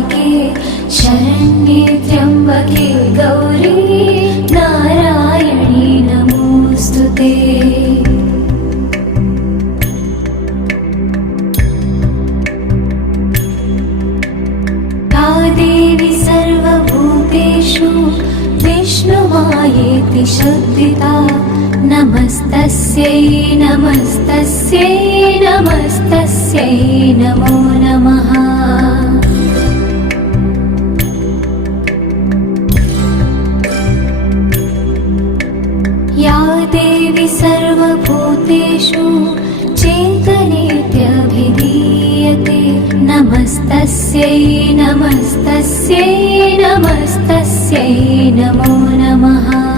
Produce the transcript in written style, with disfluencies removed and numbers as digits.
सारिके शरण्ये त्र्यम्बके गौरी नारायणी नमोऽस्तुते। या देवी सर्वभूतेषु विष्णुमायेति शुद्धिता नमस्तस्यै नमस्तस्यै नमस्तस्यै नमो नमः। या देवी सर्वभूतेषु चेतनेत्यभिधीयते नमस्तस्यै नमस्तस्यै नमस्तस्यै नमो नमः।